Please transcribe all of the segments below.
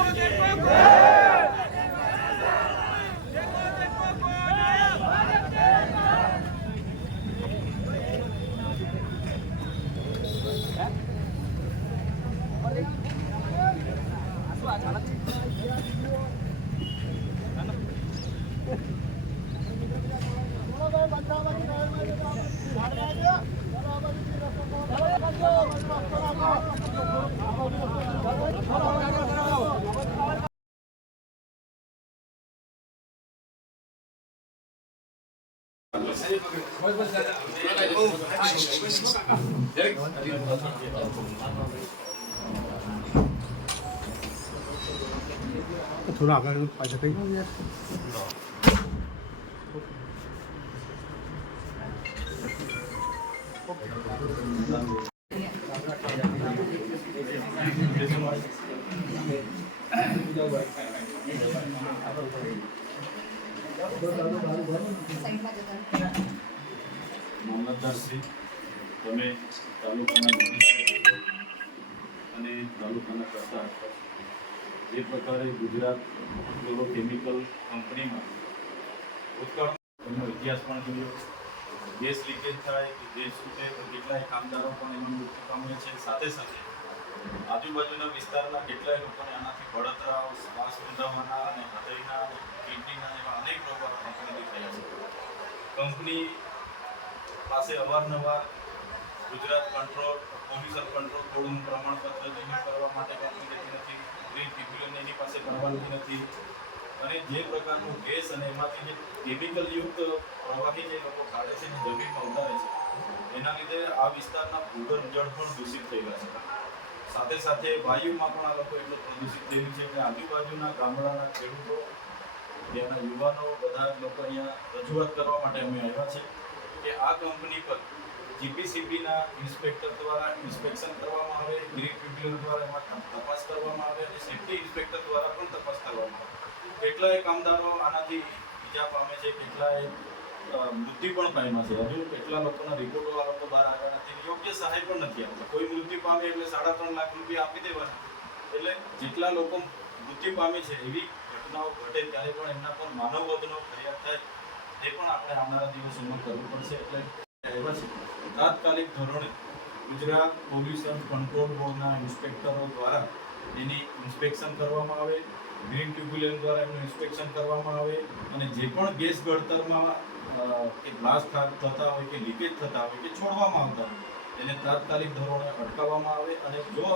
Come on, Jay. થોડા આગળ પાછા થઈ જાઓ યાર મામલતદારશ્રી જે પ્રકારે ગુજરાત કેમિકલ કંપનીમાં ભૂતકાળ ઇતિહાસ પણ જોયો ગેસ લીકેજ થાય કે ગેસ છૂટે કેટલાય કામદારો પણ એમાં મૃત્યુ પામે છે. સાથે સાથે આજુબાજુના વિસ્તારના કેટલાય લોકોને આનાથી બળતરા, શ્વાસ રૂંધાવાના અને હૃદયના, કિડનીના એવા અનેક રોગો કંપની થયા છે. કંપની પાસે અવારનવાર ગુજરાત કંટ્રોલ, પોલ્યુશન કંટ્રોલ બોર્ડનું પ્રમાણપત્ર રિન્યુ કરવા માટે કંપની નથી. ગ્રીન ટ્રિબ્યુનલ એની પાસે પરવાનગી નથી. અને જે પ્રકારનું ગેસ અને એમાંથી જે કેમિકલ યુક્ત પ્રવાહી જે લોકો કાઢે છે અને જમીનમાં ઉતારે છે, એના લીધે આ વિસ્તારના ભૂગર્ભ જળ પણ દૂષિત ગયા છે. સાથે સાથે વાયુમાં પણ આ લોકો એટલું પ્રદૂષિત થયેલું છે કે આજુબાજુના ગામડાના ખેડૂતો, ત્યાંના યુવાનો બધા જ લોકો અહીંયા રજૂઆત કરવા માટે અમે આવ્યા છે કે આ કંપની પર જીપીસીબીના ઇન્સ્પેક્ટર દ્વારા ઇન્સ્પેક્શન કરવામાં આવે ગ્રીન ટ્રિબ્યુનલ દ્વારા એમાં તપાસ કરવામાં આવે અને સેફ્ટી ઇન્સ્પેક્ટર દ્વારા પણ તપાસ કરવામાં આવે કેટલાય કામદારો આનાથી ઈજા પામે છે, કેટલાય મૃત્યુ પણ પામ્યા છે. હજુ કેટલા લોકોના રિપોર્ટો આ લોકો બહાર આવ્યા નથી યોગ્ય સહાય પણ નથી આવતી કોઈ મૃત્યુ પામે એટલે સાડા ત્રણ લાખ રૂપિયા આપી દેવાના. એટલે જેટલા લોકો મૃત્યુ પામે છે, એવી ઘટનાઓ ઘટે ત્યારે પણ એમના પર માનવ વધનો ફરિયાદ થાય તે પણ આપણે આવનારા દિવસોમાં કરવું પડશે. એટલે તાત્કાલિક ધોરણે ગુજરાત પોલ્યુશન કંટ્રોલ બોર્ડના ઇન્સ્પેક્ટરો દ્વારા એની ઇન્સ્પેક્શન કરવામાં આવે, ગ્રીન ટ્યુબ્યુલન દ્વારા એનું ઇન્સ્પેક્શન કરવામાં આવે અને જે પણ ગેસ ગળતરમાં કે બ્લાસ્ટ થતા હોય કે લીકેજ થતા હોય કે છોડવામાં આવતા હોય, એને તાત્કાલિક ધોરણે અટકાવવામાં આવે અને જો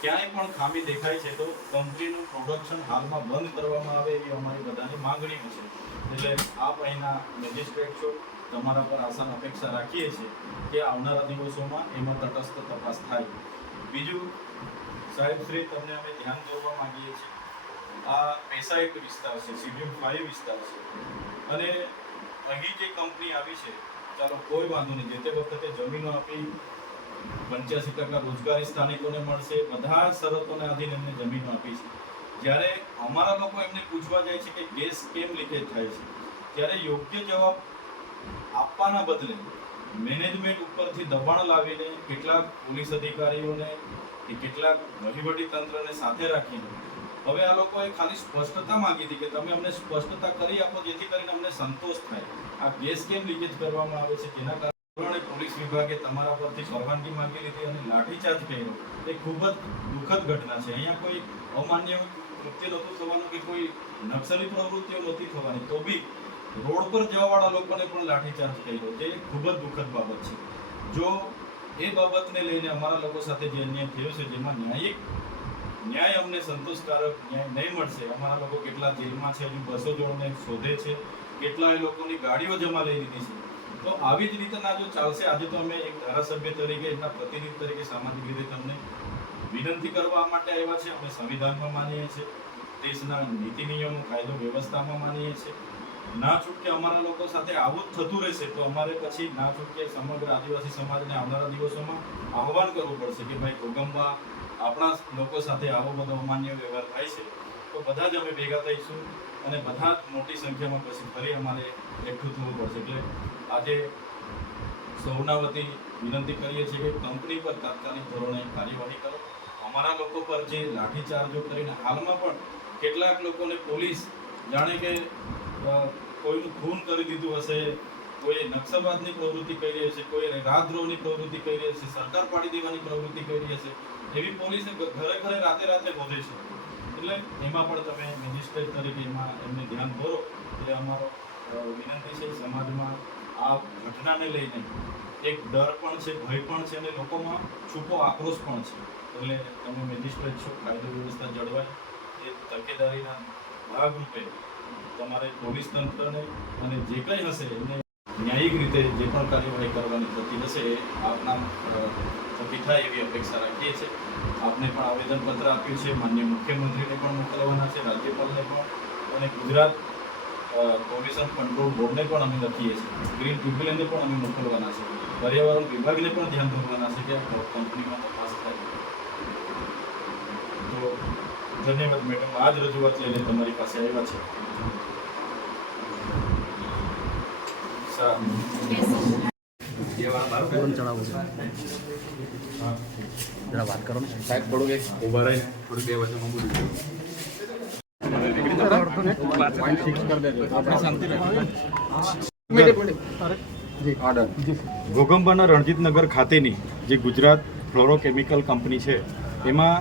ક્યાંય પણ ખામી દેખાય છે તો કંપનીનું પ્રોડક્શન હાલમાં બંધ કરવામાં આવે એ અમારી બધાની માંગણીઓ છે એટલે આપ અહીંના મેજિસ્ટ્રેટ છો તમારા પર આસાન અપેક્ષા રાખીએ છીએ કે આવનારા દિવસોમાં એમાં તટસ્થ તપાસ થાય. બીજું, સાહેબ શ્રી, તમને અમે ધ્યાન દોરવા માંગીએ છીએ. આ પૈસા એક વિસ્તાર છે સિડ્યુલ ફાઈવ વિસ્તાર છે. અને અહીં જે કંપની આવી છે, ચાલો કોઈ વાંધો નહીં, જે તે વખતે જમીનો આપી પંચ્યાસી ટકા રોજગારી સ્થાનિકોને મળશે, બધા શરતોને આધીન એમને જમીનો આપી છે. જ્યારે અમારા લોકો એમને પૂછવા જાય છે કે ગેસ કેમ લીકેજ થાય છે? ત્યારે યોગ્ય જવાબ આપવાના બદલે મેનેજમેન્ટ ઉપરથી દબાણ લાવીને કેટલાક પોલીસ અધિકારીઓને કે કેટલાક વહીવટી સાથે રાખીને, હવે આ લોકોએ ખાલી સ્પષ્ટતા માંગી હતી કે તમે અમને સ્પષ્ટતા કરી આપો જેથી કરીને અમને સંતોષ થાય. આ ગેસ કેમ લીકેજ કરવામાં આવે છે? તેના કારણે પોલીસ વિભાગે તમારા પરથી પરવાનગી માંગી લીધી અને લાઠીચાર્જ કર્યો. એ ખૂબ જ દુઃખદ ઘટના છે. અહીંયા કોઈ અમાન્ય કૃત્ય નહોતું થવાનું કે કોઈ નક્સલી પ્રવૃત્તિઓ નહોતી થવાની. તો બી રોડ પર જવાવાળા લોકોને પણ લાઠીચાર્જ કર્યો. તે ખૂબ જ દુઃખદ બાબત છે. જો એ બાબતને લઈને અમારા લોકો સાથે જે અન્યાય થયો છે, જેમાં ન્યાયિક ન્યાય અમને સંતોષકારક ન્યાય નહીં મળશે, અમારા લોકો કેટલા જેલમાં છે, હજુ બસો જોડને શોધે છે, કેટલા એ લોકોની ગાડીઓ જમા લઈ લીધી છે. તો આવી જ રીતના જો ચાલશે, આજે તો અમે એક ધારાસભ્ય તરીકે, એમના પ્રતિનિધિ તરીકે સામાજિક રીતે તમને વિનંતી કરવા માટે આવ્યા છે. અમે સંવિધાનમાં માનીએ છીએ. દેશના નીતિ નિયમો, કાયદો, વ્યવસ્થામાં માનીએ છીએ. ના છૂટકે અમારા લોકો સાથે આવું જ થતું રહેશે, તો અમારે પછી ના છૂટકે સમગ્ર આદિવાસી સમાજને આવનારા દિવસોમાં આહવાન કરવું પડશે કે ભાઈ ભૂગમમાં આપણા લોકો સાથે આવો બધો અમાન્ય વ્યવહાર થાય છે, તો બધા જ અમે ભેગા થઈશું અને બધા જ મોટી સંખ્યામાં પછી ફરી અમારે એકઠું થવું પડશે. એટલે આજે સૌના વતી વિનંતી કરીએ છીએ કે કંપની પર તાત્કાલિક ધોરણે કાર્યવાહી કરો. અમારા લોકો પર જે લાઠીચાર્જો કરીને હાલમાં પણ કેટલાક લોકોને પોલીસ જાણે કે કોઈનું ખૂન કરી દીધું હશે કોઈ નક્સલવાદની પ્રવૃત્તિ કરી હશે કોઈ રાજદ્રોહની પ્રવૃત્તિ કરી હશે, સરકાર પાડી દેવાની પ્રવૃત્તિ કરી હશે, એવી પોલીસે ઘરે ઘરે રાતે રાતે વધે છે. એટલે એમાં પણ તમે મેજિસ્ટ્રેટ તરીકે એમાં એમને ધ્યાન દોરો એટલે અમારો વિનંતી છે સમાજમાં આ ઘટનાને લઈને. એક ડર પણ છે, ભય પણ છે અને લોકોમાં છૂપો આક્રોશ પણ છે. એટલે તમે મેજિસ્ટ્રેટ છો, કાયદો વ્યવસ્થા જળવાય. એ તકેદારીના ભાગરૂપે તમારે પોલીસ તંત્રને અને જે કંઈ હશે એને ન્યાયિક રીતે જે પણ કાર્યવાહી કરવાની થતી હશે એ આપના થકી થાય એવી અપેક્ષા રાખીએ છીએ. આપને પણ આવેદનપત્ર આપ્યું છે, માન્ય મુખ્યમંત્રીને પણ મોકલવાના છે, રાજ્યપાલને પણ અને ગુજરાત પોલ્યુશન કંટ્રોલ બોર્ડને પણ અમે લખીએ છીએ. ગ્રીન ટ્રિબ્યુનલને પણ અમે મોકલવાના છે. પર્યાવરણ વિભાગને પણ ધ્યાન દોરવાના છે કે આ કંપનીમાં તપાસ થાય. તો ધન્યવાદ મેડમ, આ જ રજૂઆત લઈને તમારી પાસે આવ્યા છે. જરા રણજીતનગર ખાતેની જે ગુજરાત ફ્લોરોકેમિકલ કંપની છે, એમાં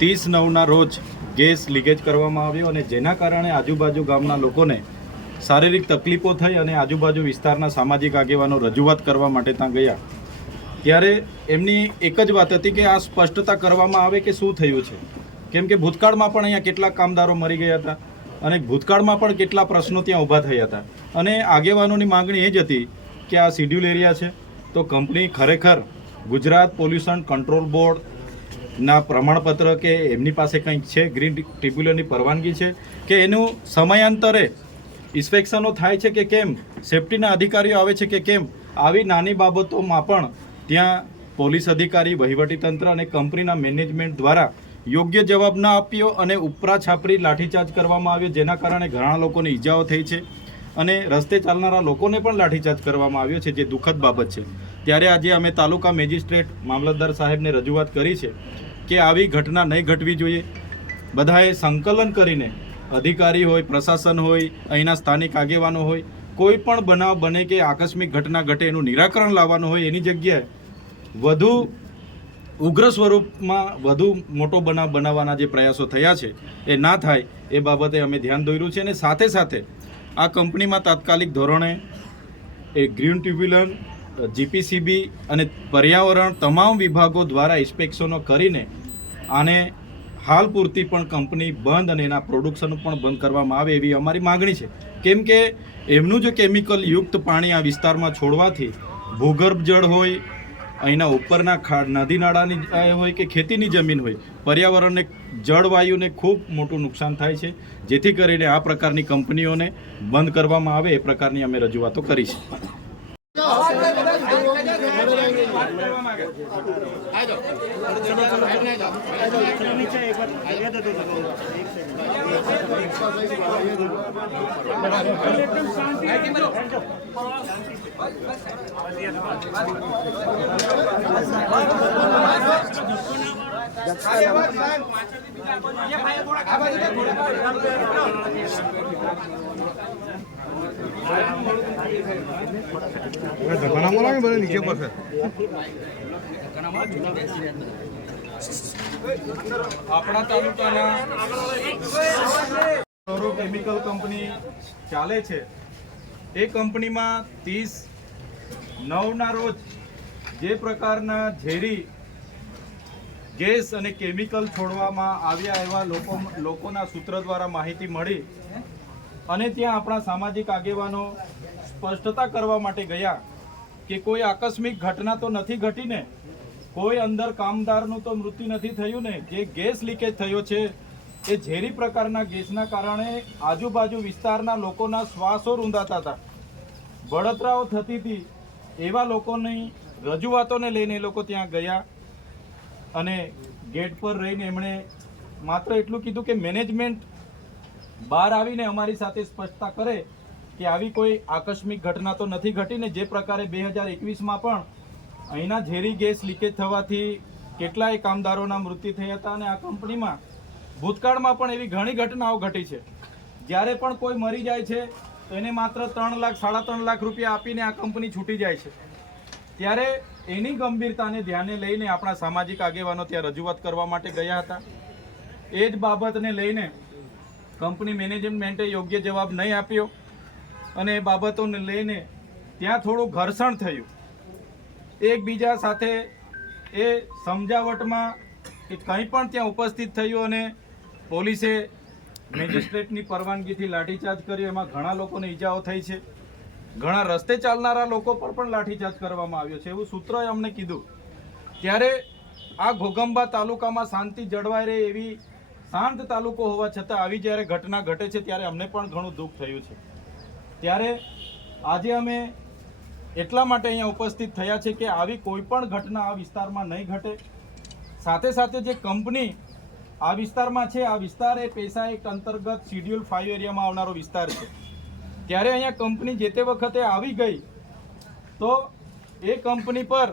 ત્રીસ નવના રોજ ગેસ લીકેજ કરવામાં આવ્યો અને જેના કારણે આજુબાજુ ગામના લોકોને શારીરિક તકલીફો થઈ અને આજુબાજુ વિસ્તારના સામાજિક આગેવાનો રજૂઆત કરવા માટે ત્યાં ગયા. ત્યારે એમની એક જ વાત હતી કે આ સ્પષ્ટતા કરવામાં આવે કે શું થયું છે? કેમ કે ભૂતકાળમાં પણ અહીંયા કેટલાક કામદારો મરી ગયા હતા અને ભૂતકાળમાં પણ કેટલા પ્રશ્નો ત્યાં ઊભા થયા હતા. અને આગેવાનોની માંગણી એ જ હતી કે આ શિડ્યુલ એરિયા છે. તો કંપની ખરેખર ગુજરાત પોલ્યુશન કંટ્રોલ બોર્ડના પ્રમાણપત્ર કે એમની પાસે કંઈક છે? ગ્રીન ટ્રિબ્યુનલની પરવાનગી છે? કે એનું સમયાંતરે ઇન્સ્પેક્શનો થાય છે કે કેમ? સેફટીના અધિકારીઓ આવે છે કે કેમ? આવી નાની બાબતોમાં પણ ત્યાં પોલીસ અધિકારી વહીવટીતંત્ર અને કંપનીના મેનેજમેન્ટ દ્વારા યોગ્ય જવાબ ન આપ્યો અને ઉપરા છાપરી લાઠીચાર્જ કરવામાં આવ્યો, જેના કારણે ઘણા લોકોને ઈજાઓ થઈ છે અને રસ્તે ચાલનારા લોકોને પણ લાઠીચાર્જ કરવામાં આવ્યો છે, જે દુઃખદ બાબત છે. ત્યારે આજે અમે તાલુકા મેજિસ્ટ્રેટ મામલતદાર સાહેબને રજૂઆત કરી છે કે આવી ઘટના નહીં ઘટવી જોઈએ. બધાએ સંકલન કરીને અધિકારી હોય, પ્રશાસન હોય, અહીંના સ્થાનિક આગેવાનો હોય, કોઈ પણ બનાવ બને કે આકસ્મિક ઘટના ઘટે એનું નિરાકરણ લાવવાનું હોય એની જગ્યાએ વધુ ઉગ્ર સ્વરૂપમાં વધુ મોટો બનાવ બનાવવાના જે પ્રયાસો થયા છે, એ ના થાય, એ બાબતે અમે ધ્યાન દોર્યું છે અને સાથે સાથે આ કંપનીમાં તાત્કાલિક ધોરણે એ ગ્રીન ટ્રિબ્યુનલ જીપીસીબી અને પર્યાવરણ તમામ વિભાગો દ્વારા ઇન્સ્પેક્શનો કરીને આને હાલ પૂરતી પણ કંપની બંધ અને એના પ્રોડક્શન પણ બંધ કરવામાં આવે એવી અમારી માગણી છે. કેમ કે એમનું જે કેમિકલ યુક્ત પાણી આ વિસ્તારમાં છોડવાથી ભૂગર્ભ જળ હોય, અહીંના ઉપરના ખાડ નદી નાળાની હોય કે ખેતીની જમીન હોય, પર્યાવરણને, જળવાયુને ખૂબ મોટું નુકસાન થાય છે. જેથી કરીને આ પ્રકારની કંપનીઓને બંધ કરવામાં આવે, એ પ્રકારની અમે રજૂઆતો કરી છે. આ બાજુ થોડા આપણા તાલુકાના કેમિકલ કંપની ચાલે છે. એ કંપનીમાં ત્રીસ, નવના રોજ જે પ્રકારના ઝેરી ગેસ અને કેમિકલ છોડવામાં આવ્યા એવા લોકો, લોકોના સૂત્ર દ્વારા માહિતી મળી. અને ત્યાં આપણા સામાજિક આગેવાનો સ્પષ્ટતા કરવા માટે ગયા કે કોઈ આકસ્મિક ઘટના તો નથી ઘટીને, કોઈ અંદર કામદારનું તો મૃત્યુ નથી થયું ને, જે ગેસ લીકેજ થયો છે, એ ઝેરી પ્રકારના ગેસના કારણે આજુબાજુ વિસ્તારના લોકોના શ્વાસો રૂંધાતા હતા. બળતરાઓ થતી હતી, એવા લોકોની રજૂઆતોને લઈને એ લોકો ત્યાં ગયા અને ગેટ પર રહીને એમણે માત્ર એટલું કીધું કે મેનેજમેન્ટ બહાર આવીને અમારી સાથે સ્પષ્ટતા કરે કે આવી કોઈ આકસ્મિક ઘટના તો નથી ઘટીને જે પ્રકારે બે હજાર એકવીસમાં પણ અહીંના ઝેરી ગેસ લીકેજ થવાથી કેટલાય કામદારોના મૃત્યુ થયા હતા અને આ કંપનીમાં ભૂતકાળમાં પણ એવી ઘણી ઘટનાઓ ઘટી છે. જ્યારે પણ કોઈ મરી જાય છે, તો એને માત્ર ત્રણ લાખ, સાડા ત્રણ લાખ રૂપિયા આપીને આ કંપની છૂટી જાય છે. ત્યારે એની ગંભીરતાને ધ્યાને લઈને આપણા સામાજિક આગેવાનો ત્યાં રજૂઆત કરવા માટે ગયા હતા. એ જ બાબતને લઈને કંપની મેનેજમેન્ટે યોગ્ય જવાબ નહીં આપ્યો અને એ બાબતોને લઈને ત્યાં થોડું ઘર્ષણ થયું. એકબીજા સાથે એ સમજાવટમાં કે કંઈ પણ ત્યાં ઉપસ્થિત થયું અને પોલીસે મેજિસ્ટ્રેટની પરવાનગીથી લાઠીચાર્જ કર્યો. એમાં ઘણા લોકોને ઈજાઓ થઈ છે. ઘણા રસ્તે ચાલનારા લોકો પર પણ લાઠીચાર્જ કરવામાં આવ્યો છે. એવું સૂત્રોએ અમને કીધું. ત્યારે આ ઘોગંબા તાલુકામાં શાંતિ જળવાઈ રહે એવી શાંત તાલુકો હોવા છતાં આવી જ્યારે ઘટના ઘટે છે ત્યારે અમને પણ ઘણું દુઃખ થયું છે. ત્યારે આજે અમે એટલા માટે અહીંયા ઉપસ્થિત થયા છે કે આવી કોઈ પણ ઘટના આ વિસ્તારમાં નહીં ઘટે. સાથે સાથે જે કંપની આ વિસ્તારમાં છે, આ વિસ્તાર એ પૈસા એક અંતર્ગત શિડ્યુલ ફાઇવ એરિયામાં આવનારો વિસ્તાર છે. ત્યારે અહીંયા કંપની જે તે વખતે આવી ગઈ, તો એ કંપની પર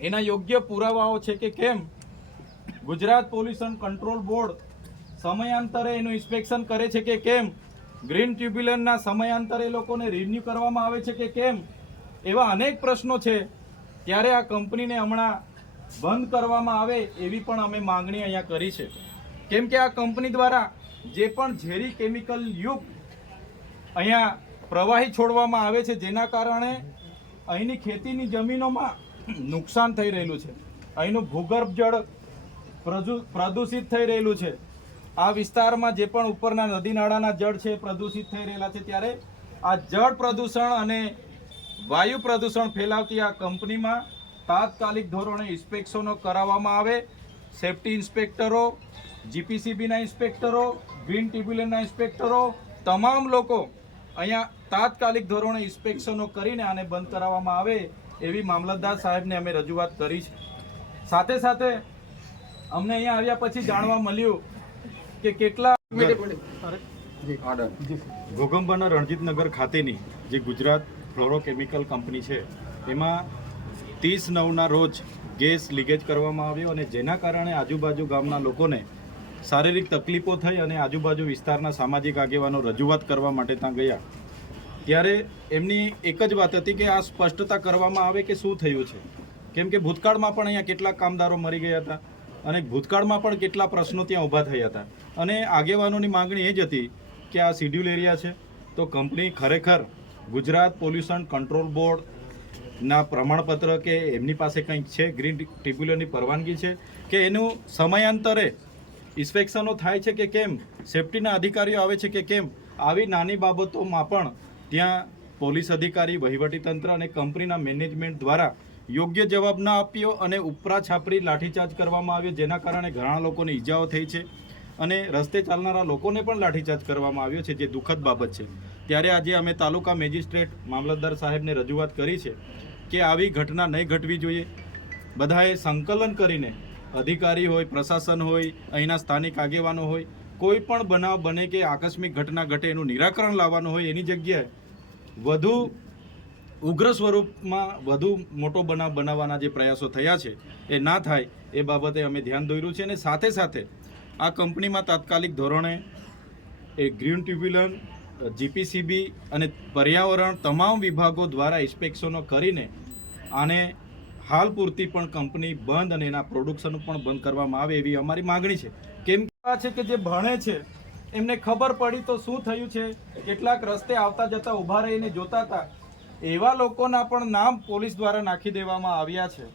એના યોગ્ય પુરાવાઓ છે કે કેમ? ગુજરાત પોલ્યુશન કંટ્રોલ બોર્ડ સમયાંતરે એનું ઇન્સ્પેક્શન કરે છે કે કેમ? ગ્રીન ટ્યુબ્યુલનના સમયાંતરે લોકોને રિન્યુ કરવામાં આવે છે કે કેમ? એવા અનેક પ્રશ્નો છે. ત્યારે આ કંપનીને હમણાં બંધ કરવામાં આવે એવી પણ અમે માંગણી અહીંયા કરી છે. કેમ કે આ કંપની દ્વારા જે પણ ઝેરી કેમિકલ યુક્ત અહીંયા પ્રવાહી છોડવામાં આવે છે, જેના કારણે અહીંની ખેતીની જમીનોમાં નુકસાન થઈ રહેલું છે. અહીંનું ભૂગર્ભ જળ પ્રદૂષિત થઈ રહેલું છે. આ વિસ્તારમાં જે પણ ઉપરના નદી નાળાના જળ છે પ્રદૂષિત થઈ રહેલા છે ત્યારે આ જળ પ્રદૂષણ અને વાયુ પ્રદૂષણ ફેલાવતી આ કંપનીમાં તાત્કાલિક ધોરણે ઇન્સ્પેક્શનો કરાવવામાં આવે. સેફટી ઇન્સ્પેક્ટરો, જીપીસીબીના ઇન્સ્પેક્ટરો, ગ્રીન ટ્રિબ્યુનલના ઇન્સ્પેક્ટરો, તમામ લોકો અહીંયા તાત્કાલિક ધોરણે ઇન્સ્પેક્શનો કરીને આને બંધ કરાવવામાં આવે એવી મામલતદાર સાહેબને અમે રજૂઆત કરી છે. સાથે સાથે અમને અહીંયા આવ્યા પછી જાણવા મળ્યું કે કેટલા ભૂકંપના ઘોગંબાના રણજીતનગર ખાતેની જે ગુજરાત ફ્લોરોકેમિકલ કંપની છે એમાં ત્રીસ નવના રોજ ગેસ લીકેજ કરવામાં આવ્યો અને જેના કારણે આજુબાજુ ગામના લોકોને શારીરિક તકલીફો થઈ અને આજુબાજુ વિસ્તારના સામાજિક આગેવાનો રજૂઆત કરવા માટે ત્યાં ગયા. ત્યારે એમની એક જ વાત હતી કે આ સ્પષ્ટતા કરવામાં આવે કે શું થયું છે? કેમ કે ભૂતકાળમાં પણ અહીંયા કેટલાક કામદારો મરી ગયા હતા. અને ભૂતકાળમાં પણ કેટલા પ્રશ્નો ત્યાં ઊભા થયા હતા. અને આગેવાનોની માંગણી એ જ હતી કે આ શિડ્યુલ એરિયા છે. તો કંપની ખરેખર ગુજરાત પોલ્યુશન કંટ્રોલ બોર્ડના પ્રમાણપત્ર કે એમની પાસે કંઈક છે, ગ્રીન ટ્રિબ્યુનલની પરવાનગી છે, કે એનું સમયાંતરે ઇન્સ્પેક્શનો થાય છે કે કેમ, સેફટીના અધિકારીઓ આવે છે કે કેમ, આવી નાની બાબતોમાં પણ ત્યાં પોલીસ અધિકારી વહીવટીતંત્ર અને કંપનીના મેનેજમેન્ટ દ્વારા યોગ્ય જવાબ ના આપ્યો અને ઉપરા છાપરી લાઠીચાર્જ કરવામાં આવ્યો, જેના કારણે ઘણા લોકોને ઈજાઓ થઈ છે અને રસ્તે ચાલનારા લોકોને પણ લાઠીચાર્જ કરવામાં આવ્યો છે, જે દુઃખદ બાબત છે. ત્યારે આજે અમે તાલુકા મેજિસ્ટ્રેટ મામલતદાર સાહેબને રજૂઆત કરી છે કે આવી ઘટના નહીં ઘટવી જોઈએ. બધાએ સંકલન કરીને અધિકારી હોય, પ્રશાસન હોય, અહીંના સ્થાનિક આગેવાનો હોય, કોઈ પણ બનાવ બને કે આકસ્મિક ઘટના ઘટે એનું નિરાકરણ લાવવાનું હોય એની જગ્યાએ વધુ ઉગ્ર સ્વરૂપમાં વધુ મોટો બનાવ બનાવવાના જે પ્રયાસો થયા છે, એ ના થાય, એ બાબતે અમે ધ્યાન દોર્યું છે અને સાથે સાથે આ કંપનીમાં તાત્કાલિક ધોરણે એ ગ્રીન ટ્યુબ્યુલન જીપીસીબી અને પર્યાવરણ તમામ વિભાગો દ્વારા ઇન્સ્પેક્શનો કરીને આને હાલ પૂરતી પણ કંપની બંધ અને એના પ્રોડક્શન પણ બંધ કરવામાં આવે એવી અમારી માગણી છે. કેમ આ છે કે જે ભણે છે, એમને ખબર પડી તો શું થયું છે? કેટલાક રસ્તે આવતા જતા ઊભા રહીને જોતા હતા. એવા લોકોના પણ નામ પોલીસ દ્વારા નાખી દેવામાં આવ્યા છે.